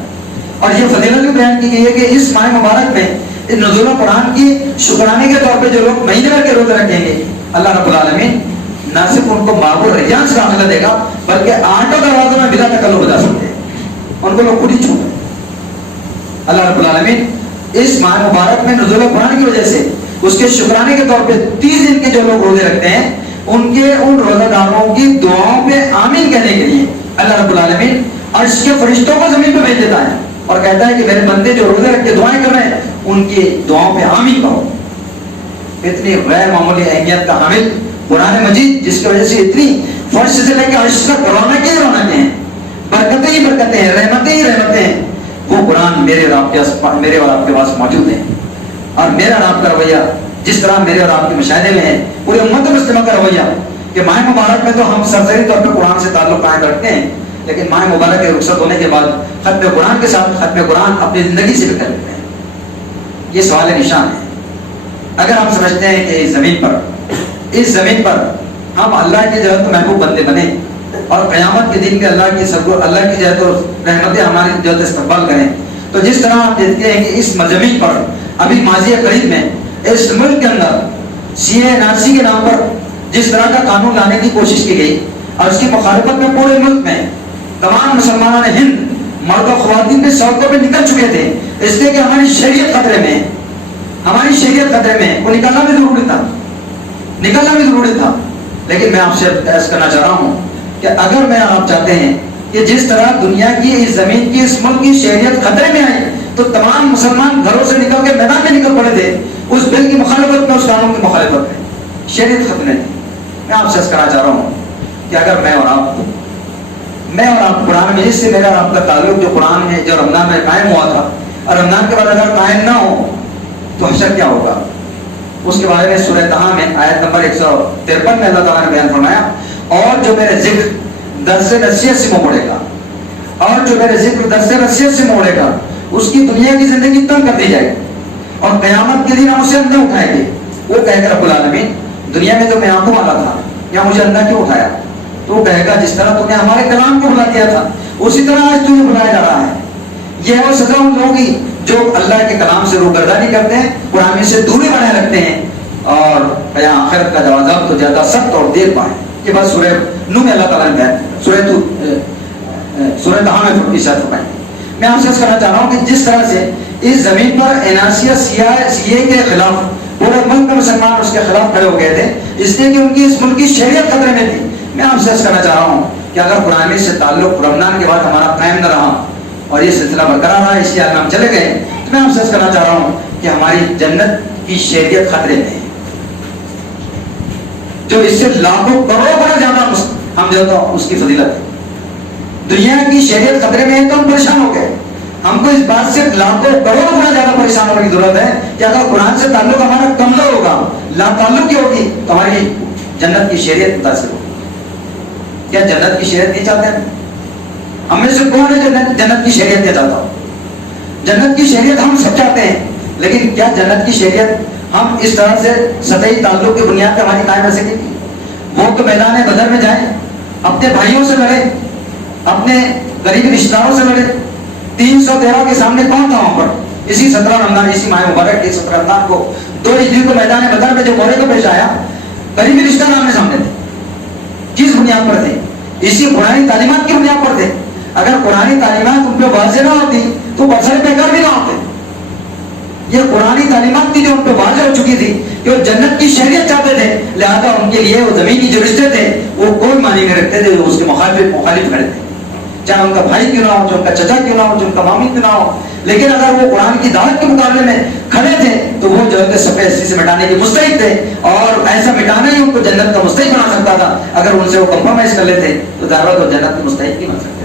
اور یہ فضیلت بھی بیان کی گئی ہے کہ اس ماہ مبارک میں نزول قرآن کی شکرانے کے طور پہ جو لوگ مہینے بھر کے روزے رکھیں گے، اللہ رب العالمین نہ صرف ان کو باب الریان سے داخلہ دے گا بلکہ 8 دروازوں میں بلا تکلف بجا سکتے ہیں، ان کو لوگ خود ہی چھو گئے. اللہ رب العالمین اس ماہ مبارک میں نزول قرآن کی وجہ سے اس کے شکرانے کے طور پہ 30 دن کے جو لوگ روزے رکھتے ہیں ان کے ان روزہ داروں کی دعاؤں پہ آمین کہنے کے لیے اللہ رب العالمین عرش کے فرشتوں کو زمین پہ بھیج دیتا ہے اور کہتا ہے کہ میرے بندے جو روزے رکھ کے دعائیں کر رہے ہیں ان کی دعاؤں پہ آمین کہو. اتنی غیر معمولی اہمیت کا حامل قرآن مجید جس کی وجہ سے اتنی فرش سے لے کے عرش تک رونقیں ہی رونقیں ہیں، برکتیں ہی برکتیں ہیں، رحمتیں ہی رحمتیں ہیں. وہ قرآن میرے اور آپ کے پاس موجود ہے. اور میرا اور آپ کا رویہ جس طرح میرے اور آپ کے مشاہدے میں ہے، پوری امت مسلمہ کا رویہ کہ ماہ مبارک میں تو ہم سرسری طور پہ قرآن سے تعلق قائم رکھتے ہیں، لیکن ماہ مبارک کے رخصت ہونے کے بعد ختم قرآن کے ساتھ ختم قرآن اپنی زندگی سے بھی کر لیتے ہیں. یہ سوال نشان ہے. اگر ہم سمجھتے ہیں کہ اس زمین پر ہم اللہ کے جو ہے تو محبوب بندے بنے اور قیامت کے دن کے اللہ کی جو ہے تو رحمتیں ہماری جو ہے استقبال کریں، تو جس طرح آپ دیکھتے ہیں کہ اس زمین پر ابھی ماضی قریب میں اس ملک کے اندر CA/NRC کے نام پر جس طرح کا قانون لانے کی کوشش کی گئی اور اس کی مخالفت میں پورے ملک میں تمام مسلمانان ہند مرد و خواتین بھی سڑکوں پہ نکل چکے تھے، اس لیے کہ ہماری شریعت خطرے میں وہ نکلنا بھی ضروری تھا. لیکن میں آپ سے عرض کرنا چاہ رہا ہوں کہ اگر میں آپ چاہتے ہیں کہ جس طرح دنیا کی اس زمین کی اس ملک کی شریعت خطرے میں آئی تو تمام مسلمان گھروں سے نکل کے میدان میں نکل پڑے تھے اس بل کی مخالفت میں، اس قانون کی مخالفت میں، شریعت خطرے تھی. میں آپ سے عرض کرنا چاہ رہا ہوں کہ اگر میں اور آپ قرآن مجید سے میرا اور آپ کا تعلق جو قرآن میں جو رمضان میں قائم ہوا تھا اور رمضان کے بعد اگر قائم نہ ہو تو حشر کیا ہوگا؟ اس کے بارے میں سورہ طہ میں آیت نمبر 153 میں اللہ تعالیٰ نے بیان فرمایا، اور جو میرے ذکر درس نصیحت سے منہ موڑے گا اس کی دنیا کی زندگی تنگ کر دی جائے گی اور قیامت کے دن ہم اسے اندھا اٹھائیں گے. وہ کہے گا رب العالمین دنیا میں تو میں آنکھوں والا تھا، یا مجھے اندھا کیوں اٹھایا؟ تو وہ کہے گا جس طرح تم نے ہمارے کلام کو بلا دیا تھا اسی طرح آج تمہیں بلایا جا رہا ہے. یہ وہ سزا ان لوگوں کی جو اللہ کے کلام سے روگردانی کرتے ہیں، قرآن سے دوری بنائے رکھتے ہیں اور آخرت کا جواب تو زیادہ سخت اور دیر پائیں. یہ بات سورہ نوح میں اللہ تعالیٰ نے سورہ طہ میں ارشاد فرمائی. میں آپ سے کہنا چاہ رہا ہوں کہ جس طرح سے اس زمین پر CA کے خلاف پورے ملک میں مسلمان اس کے خلاف کھڑے ہو گئے تھے اس لیے کہ ان کی اس ملک کی شریعت خطرے میں تھی. میں آپ سے کہنا چاہ رہا ہوں کہ اگر قرآن سے تعلق رمضان کے بعد ہمارا قائم نہ رہا اور یہ سلسلہ برقرار رہا، اس لیے ہم چلے گئے، تو میں آپ سے کہنا چاہ رہا ہوں کہ ہماری جنت کی شریعت خطرے میں ہے، جو اس سے لاکھوں کروڑوں گنا زیادہ ہم جو تو اس کی فضیلت ہے. دنیا کی شریعت خطرے میں ہے تو ہم پریشان ہو گئے. ہم کو اس بات سے لاکھوں کروڑوں گنا زیادہ پریشان ہونے کی ضرورت ہے کہ اگر قرآن سے تعلق ہمارا کمزور ہوگا، لا تعلق کی ہوگی، تو ہماری جنت کی شریعت متاثر ہوگی. کیا جنت کی شریعت نہیں چاہتے ہیں؟ ہم میں سے کون ہے جو جنت کی شریعت کے چاہتا ہو؟ جنت کی شریعت ہم سب چاہتے ہیں، لیکن کیا جنت کی شریعت ہم اس طرح سے سطحی تعلق کی بنیاد پر ہماری قائم رہ سکے گی؟ وہ تو میدان بدر میں جائیں، اپنے بھائیوں سے لڑے، اپنے قریبی رشتہ داروں سے لڑے. 313 کے سامنے کون تھا وہاں پر؟ اسی 17 رمضان، اسی ماہ مبارک کے 17 رمضان کو 2 ہجری کو میدان بدر میں جو گھوڑے کو پیش آیا، قریبی رشتہ دار آمنے سامنے تھے. کس بنیاد پر تھے؟ اسی قرآنی تعلیمات کی بنیاد پر تھے. اگر قرآنی تعلیمات ان پہ واضح نہ ہوتی تو برسر بیکار بھی نہ ہوتے. یہ قرآنی تعلیمات تھی جو ان پہ واضح ہو چکی تھی کہ وہ جنت کی شریعت چاہتے تھے، لہذا ان کے لیے وہ زمینی جو رشتے تھے وہ کوئی معنی نہیں رکھتے تھے، اس کے مخالف کھڑے تھے، چاہے ان کا بھائی کیوں نہ ہو، جو ان کا چچا کیوں نہ ہو، جو ان کا مامی کیوں نہ ہو. لیکن اگر وہ قرآن کی دعوت کے مقابلے میں کھڑے تھے تو وہ جو ہے صفحے اسی سے مٹانے کے مستحق تھے، اور ایسا مٹانا ہی ان کو جنت کا مستحق بنا سکتا تھا. اگر ان سے وہ کمپرومائز کر لیتے تو ظاہر تو جنت کے مستحق نہیں بن سکتے.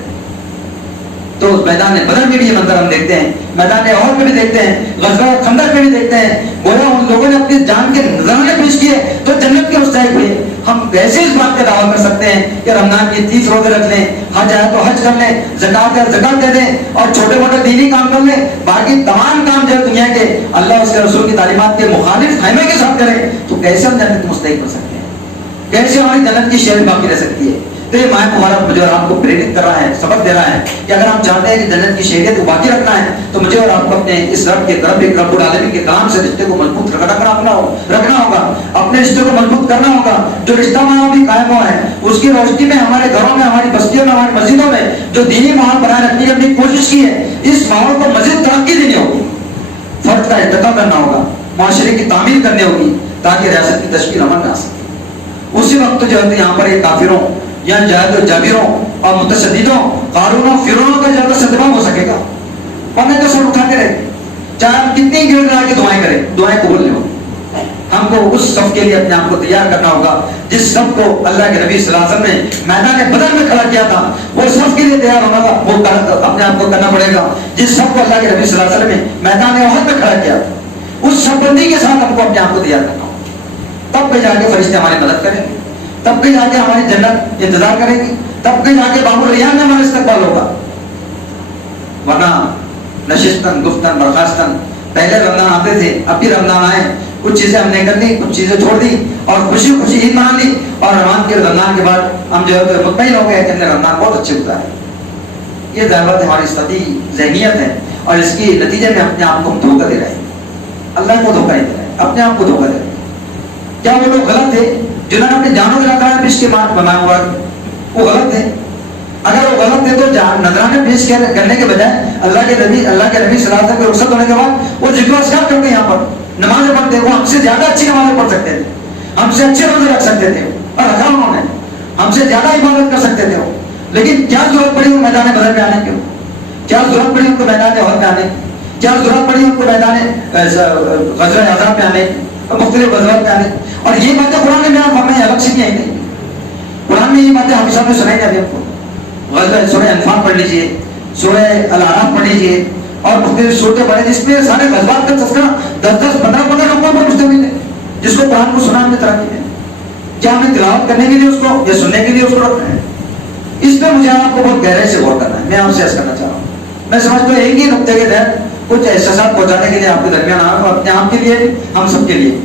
تو میدان بدر میں بھی یہ منظر ہم دیکھتے ہیں، میدان احد میں بھی دیکھتے ہیں، غزوہ خندق میں بھی دیکھتے ہیں. گویا ان لوگوں نے اپنی جان کے نذرانے پیش کیے تو جنت کے مستحق ہوئے. ہم کیسے اس بات کا دعویٰ کر سکتے ہیں کہ رمضان کی 30 روزے رکھ لیں، حج آئے تو حج کر لیں، زکات ہے زکات دے دیں، اور چھوٹے موٹے دینی کام کر لیں، باقی تمام کام جو ہے دنیا کے اللہ اس کے رسول کی تعلیمات کے مخالف خیمے کے ساتھ کریں، تو کیسے ہم جنت کے مستحق بن سکتے ہیں؟ کیسے ہماری جنت کی شریعت باقی رہ سکتی ہے؟ تو یہ ماہ مبارک مجھے اور آپ کو پریرت کر رہا ہے، سبق دے رہا ہے کہ اگر ہم چاہتے ہیں کہ جنت کی شریعت کو باقی رکھنا ہے تو مجھے اور آپ کو اپنے اس رب کے رب العالمین کے کلام سے رشتے کو مضبوط رکھنا ہوگا، اپنے رشتے کو مضبوط کرنا ہوگا. جو رشتہ وہاں بھی قائم ہوا ہے اس کی روشنی میں ہمارے گھروں میں، ہماری بستیوں میں، ہماری مسجدوں میں جو دینی ماحول بنائے رکھنے کی اپنی کوشش کی ہے، اس ماحول کو مزید ترقی دینی ہوگی، فرد کا ارتقا کرنا ہوگا، معاشرے کی تعمیر کرنی ہوگی تاکہ ریاست کی تشکیل عمل میں آ سکے. اسی وقت جو ہے یہاں پر ایک کافروں یا جابروں اور متشددوں، قارونوں، فرعونوں کا جو صدمہ ہو سکے گا. ورنہ تو سر اٹھاتے رہے، چاہے ہم کتنی گڑ گڑا کے دعائیں کریں، دعائیں قبول نہیں ہوگی. ہم کو اس صف کے لیے اپنے آپ کو تیار کرنا ہوگا جس صف کو اللہ کے نبی صلی اللہ علیہ وسلم نے میدان بدر میں کھڑا کیا تھا. وہ صف کے لیے تیار ہونا گا، وہ اپنے آپ کو کرنا پڑے گا جس صف کو اللہ کے نبی صلی اللہ علیہ وسلم نے میدان احد میں کھڑا کیا تھا. اس صف بندی کے ساتھ ہم کو اپنے آپ کو تیار کرنا ہوگا. تب کہ جا کے فرشتے ہماری مدد کریں گے، تب کہ جا کے ہماری جنت انتظار کرے گی، تب کہ جا کے باب الریان میں ہمارا استقبال ہوگا. ورنہ نشستن گفتن برخاستن، پہلے رمضان آتے تھے، اب بھی رمضان آئے، کچھ چیزیں ہم نے کر لی، کچھ چیزیں چھوڑ دی اور خوشی خوشی عید منا لی، اور رمضان کے بعد ہم جو ہے مطمئن ہو گئے کہ ہم نے رمضان بہت اچھے گزارا ہے. یہ ضرورت ہماری سطحی ذہنیت ہے، اور اس کی نتیجے میں اپنے آپ کو ہم دھوکہ دے رہے ہیں. اللہ کو دھوکہ نہیں دے رہے ہیں، اپنے آپ کو دھوکہ دے رہے ہیں. کیا وہ لوگ غلط تھے جنہوں نے اپنی جانوں کے نذرانے پیش کے بنایا ہوا؟ وہ غلط تھے. اگر وہ غلط تھے تو نذرانے پیش کرنے کے بجائے اللہ کے نبی صلی اللہ علیہ وسلم کے رخصت ہونے کے بعد وہ ذکر و اذکار کرتے یہاں پر نمازیں پڑھتے. وہ ہم سے زیادہ اچھی نمازیں پڑھ سکتے تھے، ہم سے اچھے روزے رکھ سکتے تھے، اور رکھا انہوں نے، ہم سے زیادہ عبادت کر سکتے تھے. لیکن کیا ضرورت پڑی ان میدان بدر میں آنے کی؟ کیا ضرورت پڑی ان کو میدان احد میں آنے کی؟ کیا ضرورت پڑی ان کو میدان غزوہ احزاب میں آنے کی اور مختلف غزوات میں آنے کی؟ اور یہ باتیں قرآن میں ہمیں الگ سے نہیں آئی. قرآن میں یہ باتیں ہم سب نے سنائی جاتی. آپ کو غزوہ سورہ انفال پڑھ لیجیے، سورہ الاعراف پڑھ لیجیے، اور مختلف صورتیں پڑھیں جس میں سارے غزوات کا تذکرہ 10-10 15-15 رقموں پر مشتمل ہے، جس کو قرآن کو سنا میں ترقی ہے. کیا ہمیں تلاوت کرنے کے لیے اس کو یا سننے کے لیے اس کو رکھنا ہے؟ اس پہ مجھے آپ کو بہت گہرائی سے غور کرنا ہے. میں آپ سے عرض کرنا چاہ رہا ہوں، میں سمجھتا ہوں ایک ہی نقطے کے تحت کچھ احساسات پہنچانے کے لیے آپ کے درمیان آ رہا ہوں، اپنے آپ کے لیے، ہم سب کے لیے،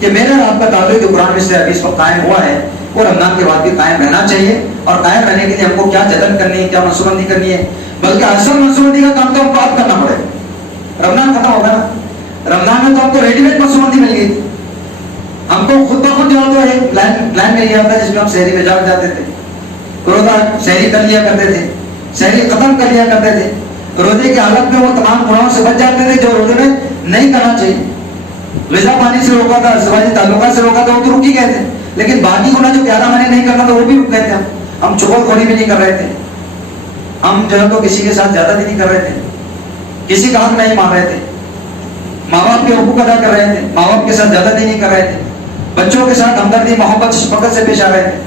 کہ میرا اور آپ کا تعلق جو قرآن میں سے حدیث پر قائم ہوا ہے وہ رمضان کے بعد بھی قائم رہنا چاہیے. اور قائم رہنے کے لیے ہم کو کیا جتن کرنی ہے، کیا منصوبہ بندی کرنی ہے، بلکہ اصل منصوبہ بندی کا کام تو ہم کو اب کرنا پڑے گا. رمضان ختم ہوگا نا، رمضان میں تو ہم کو ریڈی میڈ منصوبہ بندی مل گئی تھی. ہم کو خود بخود جو ہے ایک پلان مل گیا تھا جس میں ہم شہری میں جاگ جاتے تھے، روزہ شہری کر لیا کرتے تھے، شہری ختم کر لیا کرتے تھے. روزے کی حالت میں وہ تمام گناہوں سے بچ جاتے تھے جو روزے میں نہیں کرنا چاہیے. غذا پانی سے روکا تھا، ازدواجی تعلقات سے روکا تھا، وہ تو رک ہی گئے تھے. لیکن باقی گناہ جو پیارا منی نہیں کرنا تھا وہ بھی رک گئے تھے. ہم چغل خوری بھی نہیں کر رہے تھے، ہم جو ہے تو کسی کے ساتھ زیادہ بھی نہیں کر رہے تھے، کسی کا حق نہیں مان رہے تھے، ماں باپ کے حقوق ادا کر رہے تھے، ماں باپ کے ساتھ زیادہ نہیں کر رہے تھے، بچوں کے ساتھ ہمدردی محبت شفقت سے پیش آ رہے تھے،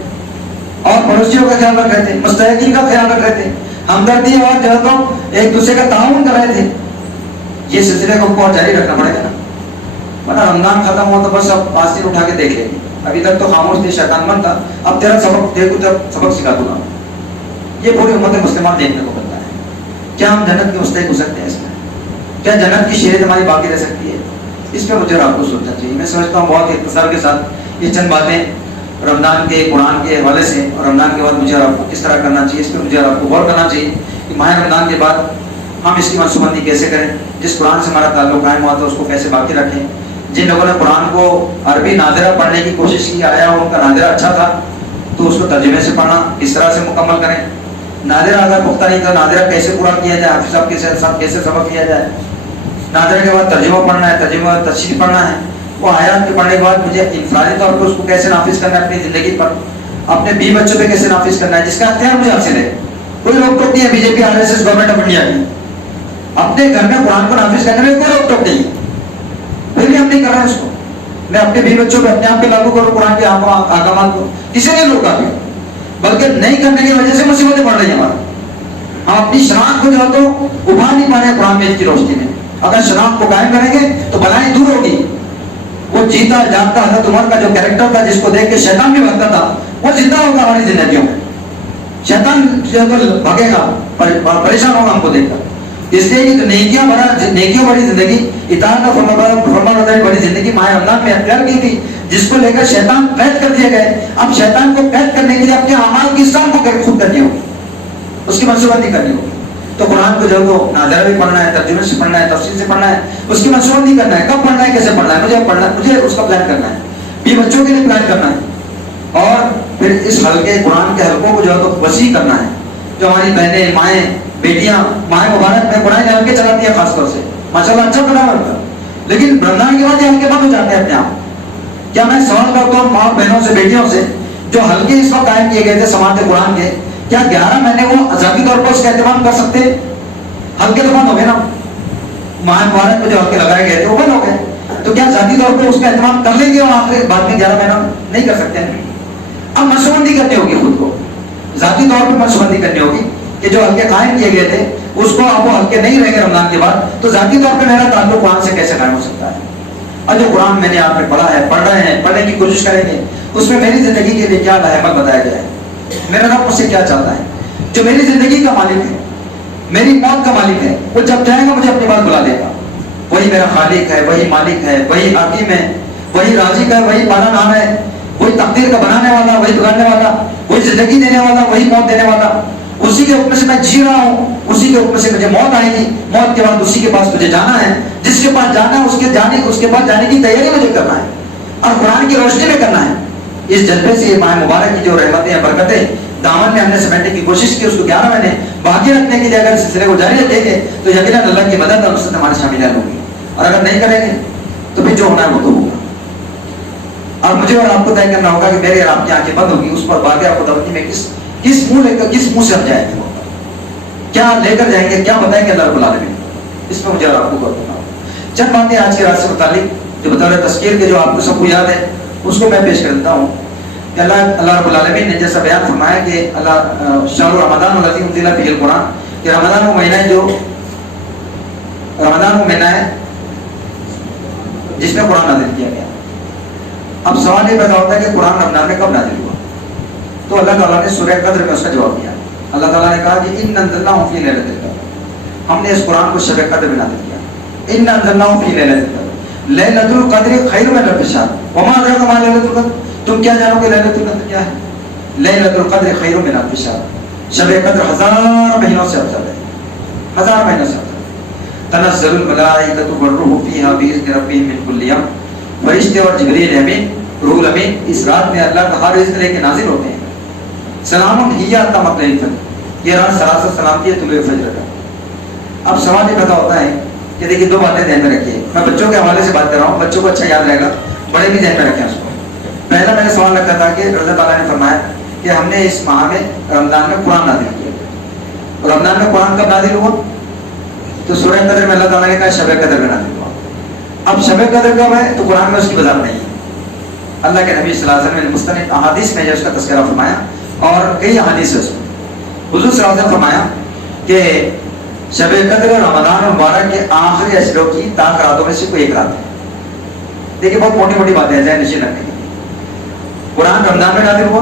اور پڑوسیوں کا خیال رکھ رہے تھے، مستحقین کا خیال رکھ رہے تھے، ہمدردی اور جو ہے تو ایک دوسرے کا تعاون کر رہے تھے. یہ سلسلے کو ہم کو جاری رکھنا پڑے گا نا، ورنہ رمضان ختم ہو تو بس اب پاسین اٹھا کے دیکھ لیں گے. ابھی تک تو خاموش تھی، شیطان بند تھا، اب تیرا سبق دیکھو تو سبق سکھا دوں گا. یہ پوری امت مسلمہ دیکھنے کو ملتا ہے. کیا ہم جنت کے مستحق ہو سکتے ہیں اس میں؟ کیا جنت کی شریعت ہماری باقی رہ سکتی ہے؟ اس پہ مجھے آپ کو سوچنا چاہیے. میں سمجھتا ہوں بہت اختصار کے ساتھ یہ چند باتیں رمضان کے قرآن کے حوالے سے اور رمضان کے بعد مجھے آپ کو کس طرح کرنا چاہیے اس پہ مجھے آپ کو غور کرنا چاہیے کہ ماہ رمضان کے بعد ہم اس کی منصوبہ بندی کیسے کریں, جس قرآن سے ہمارا تعلق قائم ہوا تھا اس کو کیسے باقی رکھیں. جن لوگوں نے قرآن کو عربی نادرہ پڑھنے کی کوشش کی, آیا اور ان کا نادرہ اچھا تھا تو اس کو ترجمے سے پڑھنا کس طرح سے مکمل کریں. نادرہ اگر پختہ نہیں تھا, نادرہ کیسے پورا کیا جائے, حافظ صاحب کے ساتھ کیسے سبق کیا جائے. نادرہ کے بعد ترجمہ پڑھنا ہے, ترجمہ تشریح پڑھنا ہے. وہ آیات کے پڑھنے کے بعد مجھے انفرادی طور پر اس کو کیسے نافذ کرنا ہے اپنی زندگی پر, اپنے بیوی بچوں پہ کیسے نافذ کرنا ہے, جس کا اختیار مجھے حاصل ہے. کوئی روک ٹوک نہیں ہے B J P RSS government of India کی. اپنے گھر میں قرآن کو نافذ کرنے میں کوئی روک ٹوک نہیں ہے, پھر بھی ہم نہیں کر رہے ہیں اس کو. میں اپنے بیوی بچوں پہ اپنے آپ پہ لاگو کروں قرآن کے احکامات کو, کسی نے روکا بھی, بلکہ نہیں کرنے کی وجہ سے مصیبتیں بڑھ رہی ہیں ہمارا. ہم اپنی شناخت کو جو ہے تو ابھار نہیں پا رہے ہیں قرآن کی روشنی میں. اگر شناخت کو قائم کریں گے تو بلائیں دور ہوگی. وہ جیتا جاگتا حضرت عمر کا جو کیریکٹر تھا جس کو دیکھ کے شیطان بھی بھگتا تھا, وہ زندہ ہوگا ہماری زندگیوں میں. شیطان جو بھگے گا, پریشان ہوگا ہم کو دیکھ کر. اس لیے کہ نیکیوں بڑی زندگی, اطاعت اور فرمانبرداری بڑی زندگی ماہ رمضان میں اختیار کی تھی, جس کو لے کر شیطان قید کر دیے گئے. اب شیطان کو قید کرنے کے لیے اپنے اعمال کی اصلاح کو خود کرنی ہوگی, اس کی منصوبہ بندی کرنی ہوگی. تو قرآن کو جو تو نادرہ بھی پڑھنا ہے, ترجمے سے پڑھنا ہے, تفسیر سے پڑھنا ہے, اس کی منصوبہ بندی کرنا ہے. کب پڑھنا ہے, کیسے پڑھنا ہے, مجھے پڑھنا ہے, مجھے اس کا پلان کرنا ہے. بھی بچوں کے لیے پلان کرنا ہے, اور پھر اس حلقے قرآن کے حلقوں کو جو ہے تو وسیع کرنا ہے. جو ہماری بہنیں, مائیں, بیٹیاں ماہ مبارک میں قرآن کے حلقے چلاتی ہیں خاص طور سے, ماشاءاللہ اچھا بنا ہوا ہے. لیکن رمضان کے بعد یہ حلقے بند ہو جاتے ہیں اپنے آپ. کیا میں سوال کرتا ہوں ماں بہنوں سے, بیٹیوں سے, جو حلقے اس وقت قائم کیے گئے تھے سماعت قرآن کے, کیا 11 مہینے وہ ذاتی طور پر اس کا اہتمام کر سکتے؟ حلقے تو بند ہو گئے نا, ماہ مبارک میں جو حلقے لگائے گئے تھے وہ بند ہو گئے. تو کیا ذاتی طور پر اس کا اہتمام کر لیں گے اور آخر بعد میں 11 مہینہ نہیں کر سکتے ہیں؟ اب منصوبہ بندی کرنی ہوگی, خود کو ذاتی طور پر منصوبہ بندی کرنی ہوگی کہ جو حلقے قائم کیے گئے تھے اس کو اب وہ حلقے نہیں رہیں گے رمضان کے بعد, تو ذاتی طور پہ میرا تعلق قرآن سے کیسے قائم ہو سکتا ہے. اور جو قرآن میں نے آپ نے پڑھا ہے, پڑھ رہے ہیں, پڑھنے کی کوشش کریں گے, اس میں میری زندگی کے لیے کیا رحمت بتایا گیا ہے, میرا رب مجھ سے کیا چاہتا ہے. جو میری زندگی کا مالک ہے, میری موت کا مالک ہے, وہ جب چاہے گا مجھے اپنی بات بلا دے گا. وہی میرا خالق ہے, وہی مالک ہے, وہی حاکم ہے, وہی رازق ہے, وہی پالا نام ہے, وہی تقدیر کا بنانے والا, وہی بگاڑنے والا, وہی زندگی دینے والا, وہی موت دینے والا. اسی کے حکم سے میں جی رہا ہوں, اسی کے حکم سے مجھے موت آئے گی, موت کے بعد اسی کے پاس مجھے جانا ہے. جس کے پاس جانا ہے اس کے پاس جانے کی تیاری مجھے کرنا ہے, اور قرآن کی روشنی میں کرنا ہے. اس جذبے سے یہ ماہ مبارک کی جو رحمتیں ہیں, برکتیں دامن میں ہم نے سمیٹنے کی کوشش کی, اس کو 11 مہینے باقی رکھنے کے لیے اگر سلسلے کو جاری رکھیں گے تو یقیناً اللہ کی مدد اور نصرت ہمارے شامل ہوگی. اور اگر نہیں کریں گے تو پھر جو ہونا ہے وہ تو ہوگا. اور مجھے اور آپ کو طے کرنا ہوگا کہ میری اور آپ کی آنکھیں بند ہوگی, اس پر باقی آپ کو توجہ میں کس منہ سے ہم جائیں گے, کیا لے کر جائیں گے, کیا بتائیں گے اللہ رب العالمین. اس میں مجھے اور آپ کو غور کرنا ہوگا. چند باتیں آج کے رات سے متعلق جو بطور تذکیر کے جو آپ کو سب کو یاد ہے اس کو میں پیش کر دیتا ہوں. کہ اللہ رب العالمین نے جیسا بیان فرمایا کہ اللہ شہر رمضان الذی انزل فیہ القرآن, کہ رمضان وہ مہینہ ہے جو رمضان وہ مہینہ ہے جس میں قرآن نازل کیا گیا. اب سوال یہ پیدا ہوتا ہے کہ قرآن رمضان میں کب نازل ہوا؟ تو اللہ تعالیٰ نے سورہ قدر میں اس کا جواب دیا. اللہ تعالیٰ نے کہا کہ ان انزلناہ فی لیلۃ القدر, ہم نے اس قرآن کو شب قدر میں نازل کیا. ان انزلناہ فی لیلۃ القدر, لیلۃ القدر خیر من الف شہر, وما ادراک ما لیلۃ القدر, تم کیا جانو کہ لیلۃ القدر کیا ہے؟ لیلۃ القدر خیر من الف شہر, شب قدر 1000 مہینوں سے افضل ہے, 1000 مہینوں سے افضل. تنزل الملائکۃ والروح فیہا بإذن ربہم من کل امر, فرشتے اور جبریل امین, روح الامین اس رات میں اللہ کا ہر اذن لے کے نازل ہوتے ہیں. سلام ہی حتی مطلع الفجر, یہ رات سراسر سلامتی ہے طلوع فجر کا. اب سوال یہ پیدا ہوتا ہے کہ دیکھیے دو باتیں ذہن میں رکھیے, میں بچوں کے حوالے سے بات کر رہا ہوں, بچوں کو اچھا یاد رہے گا, بڑے بھی ذہن میں رکھیں اس کو. پہلا میں نے سوال رکھا تھا کہ رضا تعالیٰ نے فرمایا کہ ہم نے اس ماہ میں رمضان میں قرآن نازل کیا. رمضان میں قرآن کب نازل ہوا؟ تو سورہ قدر میں اللہ تعالیٰ نے کہا شب قدر میں نازل ہوا. اب شب قدر کب ہے؟ تو قرآن میں اس کی وضاحت نہیں ہے. اللہ کے نبی صلی اللہ علیہ وسلم نے مستند احادیث میں جو اس کا تذکرہ فرمایا, اور کئی احادیث ہے اس میں. حضور صلی اللہ علیہ وسلم فرمایا کہ شب قدر رمضان المبارک کے آخری اشروں کی تاک راتوں میں سے کوئی ایک رات ہے. دیکھیے بہت موٹی موٹی باتیں ہیں ذہن نشین رکھنے کی. قرآن رمضان میں نازل ہوا,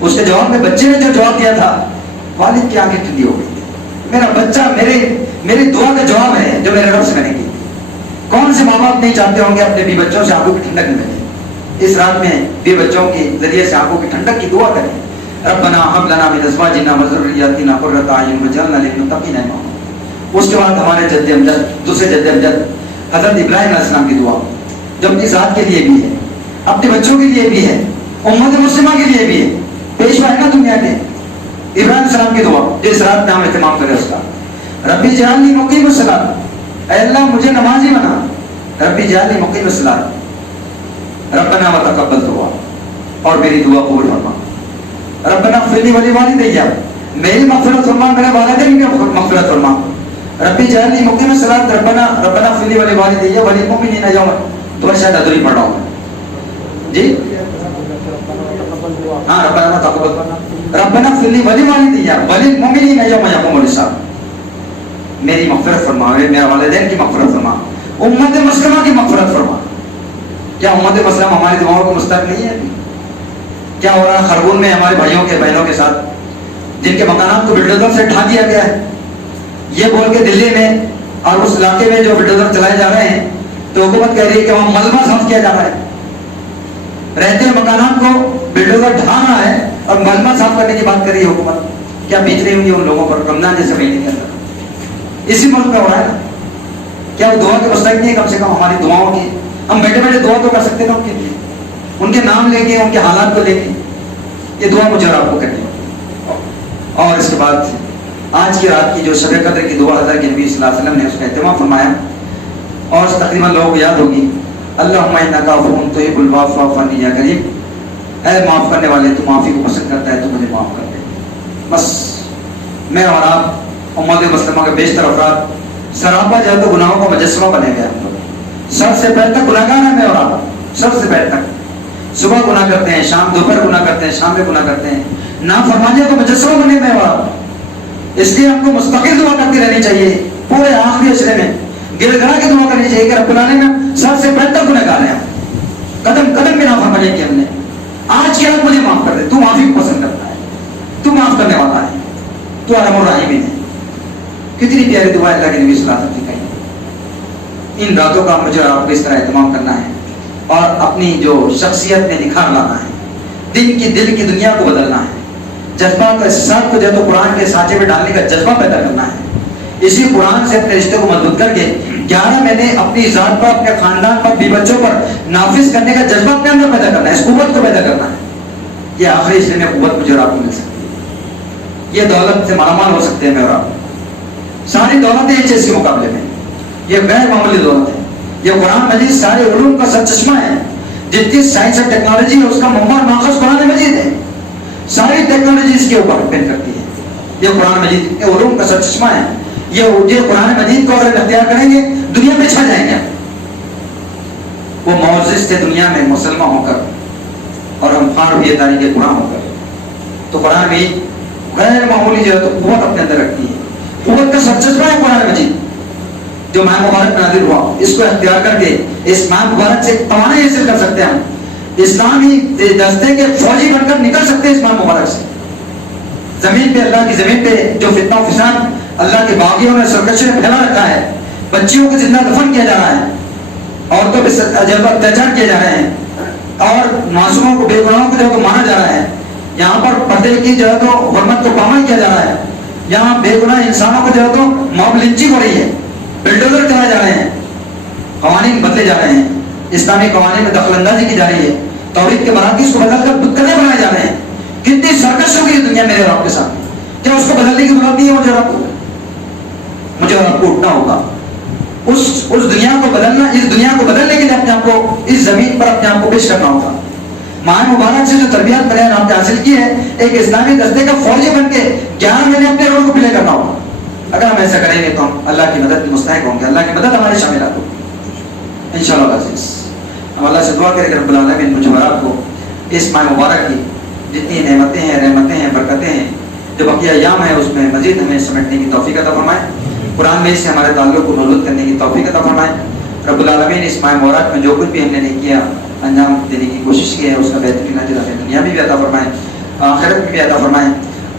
اس کے جواب میں بچے نے جو جواب دیا تھا، والد کی آنکھیں ٹھنڈی ہو گئی. میرا بچہ میری دعا کا جواب ہے جو میرے رب سے میں نے کی. کون سے ماں باپ نہیں چاہتے ہوں گے اپنے بیوی بچوں سے آنکھوں کی ٹھنڈک ملے؟ اس رات میں بیوی بچوں کے ذریعے سے آنکھوں کی ٹھنڈک کی دعا کریں. ربنا هب لنا من ازواجنا وذرياتنا قرة اعين واجعلنا للمتقين اماما. اس کے بعد ہمارے جد امجد، دوسرے جد امجد حضرت ابراہیم علیہ السلام کی دعا جو اپنی ذات کے لیے بھی ہے، اپنے بچوں کے لیے بھی ہے، امت مسلمہ کے لیے بھی ہے، پیشوا ہے نا دنیا کے. ابراہیم علیہ السلام کی دعا جو اس رات میں ہم اہتمام کریں اس کا. ربی اجعلنی مقیم الصلاۃ، اے اللہ مجھے نمازی بنا. ربی اجعلنی مقیم الصلاۃ. ربنا وتقبل دعا، اور میری دعا قبول فرما. ربنا اغفر لی ولوالدی، میری مغفرت فرما، میرے والدین کی مغفرت فرما. ربی اجعلنی مقیم الصلاۃ. ربنا اغفر لی ولوالدی وللمؤمنین یوم. تو شاید ادھوری پڑھ رہا ہوں جی. ہاں ربنا تقبل، ربنا اغفر لی ولوالدی وللمؤمنین یوم یقوم الحساب. میری مغفرت فرما، میرے والدین کی مغفرت فرما، امت مسلمہ کی مغفرت فرما. کیا امت مسلمہ ہماری دعاؤں کو مستحق نہیں ہے؟ کیا ہو رہا ہے خربون میں ہمارے بھائیوں کے بہنوں کے ساتھ جن کے مکانات کو بلڈوزر سے ڈھا دیا گیا ہے، یہ بول کے دلی میں اور اس علاقے میں جو بلڈوزر چلائے جا رہے ہیں تو حکومت کہہ رہی ہے کہ وہاں ملبہ صاف کیا جا رہا ہے. رہتے ہوئے مکانات کو بلڈوزر ڈھانا ہے اور ملبہ صاف کرنے کی بات کر رہی ہے حکومت. کیا بیت رہی ہوں گی ان لوگوں پر رمضان جیسے مہینے کے اندر؟ اسی ملک میں ہو رہا ہے نا. کیا وہ دعا کے مستحق نہیں ہے کم سے کم ہماری دعاؤں کی؟ ہم بیٹھے بیٹھے دعا تو کر سکتے ہیں نا ان کے لیے، ان کے نام لے کے، ان کے حالات کو لے کے. یہ دعا مجھے اور آپ کو کرنی ہے. اور اس کے بعد آج کی رات کی جو شب قدر کی دعا حضرت کے نبی صلی اللہ علیہ وسلم نے اس کا اہتمام فرمایا اور تقریباً لوگوں کو یاد ہوگی. اللہم انک عفو تحب العفو فاعف عنی یا کریم. اے معاف کرنے والے، تو معافی کو پسند کرتا ہے، تو مجھے معاف کر دے. بس میں اور آپ امت مسلمہ کے بیشتر افراد سراپا جو ہے تو گناہوں کا مجسمہ بنے گئے. ہم لوگ سر سے پیر تک گناہگار ہیں. میں اور آپ سر سے پیر تک صبح گناہ کرتے ہیں، شام دوپہر گناہ کرتے ہیں، شام میں گناہ کرتے ہیں. نافرمانیوں کا مجسمہ بنے میں اور آپ. اس لیے ہم کو مستقل دعا کرتی رہنی چاہیے. پورے آخری اشرے میں گر گڑا کے دعا کرنی چاہیے کہ رب العالمین سر سے پیر تک گنہگار ہیں، قدم قدم میں نافرمانی کی ہم نے. آج کی رات مجھے معاف کر دے. تو معافی کو پسند کرتا ہے، تو معاف کرنے والا ہے، تو ارحم الراحمین ہے. کتنی پیاری دعا اللہ کے نبی صلی اللہ علیہ وسلم کی کہی. ان راتوں کا مجھے اور آپ کو اس طرح اہتمام کرنا ہے اور اپنی جو شخصیت میں نکھار لانا ہے، دل کی دنیا کو بدلنا ہے، جذبات اور احساسات کو جو تو قرآن کے سانچے میں ڈالنے کا جذبہ پیدا کرنا ہے. اسی قرآن سے اپنے رشتے کو مضبوط کر کے 11 مہینے اپنی ذات پر، اپنے خاندان پر، بیوی بچوں پر نافذ کرنے کا جذبہ اپنے اندر پیدا کرنا ہے. اس قوت کو پیدا کرنا ہے. یہ آخری حصے میں قوت مجھے اور آپ کو مل سکتی ہے. یہ دولت سے مالامال ہو سکتے ہیں میں اور آپ. ساری دولتیں ہیں اس کے مقابلے میں یہ غیر معمولی دولت ہے. یہ قرآن مجید سارے علوم کا سر چشمہ ہے. جتنی سائنس اور ٹیکنالوجی ہے اس کا منبع ماخذ قرآن مجید ہے. ساری ٹیکنالوجی اس کے اوپر ڈپینڈ کرتی ہے. یہ قرآن مجید کے علوم کا سر چشمہ ہے. یہ قرآن مجید کو اگر اختیار کریں گے دنیا میں چھا جائیں گے. وہ معزز تھے دنیا میں مسلمان ہو کر اور ہم خان ہوئے تاریخ قرآن ہو کر. تو قرآن مجید غیر معمولی جو ہے تو قوت اپنے اندر رکھتی ہے. قوت کا سر چشمہ ہے قرآن مجید جو ماہ مبارک میں نازل ہوا. اس کو اختیار کر کے اس ماہ مبارک سے توانائی حاصل کر سکتے ہیں. ہم اسلامی دستے کے فوجی بن کر نکل سکتے ہیں اس ماہ مبارک سے. زمین پہ، اللہ کی زمین پہ جو فتنہ و فساد اللہ کے باغیوں نے سرکشی نے پھیلا رکھا ہے، بچیوں کو زندہ دفن کیا جا رہا ہے، عورتوں پہ اتیاچار کیے جا رہے ہیں اور معصوموں کو، بے گناہوں کو جو ہے تو مارا جا رہا ہے. یہاں پر پردے کی جو ہے تو حرمت کو پامال کیا جا رہا ہے. یہاں بے گناہ انسانوں کو جو ہے تو موب لنچنگ ہو رہی ہے، بلڈوزر چلائے جا رہے ہیں، قوانین بدلے جا رہے ہیں، اسلامی قوانین میں دخل اندازی کی جا رہی ہے، توحید کے مراکز کو بدل کر بتکلے بنائے جا رہے ہیں. کتنی سرکش ہو گئی دنیا میرے اور آپ کے ساتھ. کیا اس کو بدلنے کی ضرورت نہیں ہے؟ مجھے اور آپ کو اٹھنا ہوگا. اس دنیا کو بدلنا، اس دنیا کو بدلنے کے لیے اپنے آپ کو اس زمین پر اپنے آپ کو پیش کرنا ہوگا. ماہ مبارک سے جو تربیت میں نے آپ نے حاصل کی ہے، ایک اسلامی دستے کا فوجی بن کے 11 مہینے اپنے رول کو پلے کرنا ہوگا. اگر ہم ایسا کریں گے تو ہم اللہ کی مدد کے مستحق ہوں گے. اللہ کی مدد ہمارے شاملات ہوگی انشاءاللہ العزیز. ہم اللہ سے دعا کریں کہ رب العالمین مجھ اور آپ کو اس ماہ مبارک کی جتنی نعمتیں ہیں، رحمتیں ہیں، برکتیں ہیں، جو بقیہ ایام ہے اس میں مزید ہمیں سمیٹنے کی توفیق عطا فرمائے. قرآن میں سے ہمارے تعلق کو نولد کرنے کی توفیق عطا فرمائے. رب العالمین اس ماہ مبارک میں جو کچھ بھی ہم نے نہیں کیا انجام دینے کی کوشش کی ہے اس کا بہترین اجر ہمیں دنیا میں بھی عطا فرمائیں آخرت میں بھی عطا فرمائیں.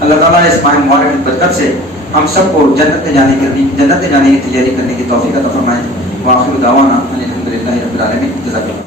اللہ تعالیٰ اس ماہ مبارک کی برکت سے ہم سب کو جنت میں جانے کی تیاری کرنے کی توفیق عطا فرمائیں. وآخر دعوانا ان الحمد للہ رب العالمین. جزاک اللہ.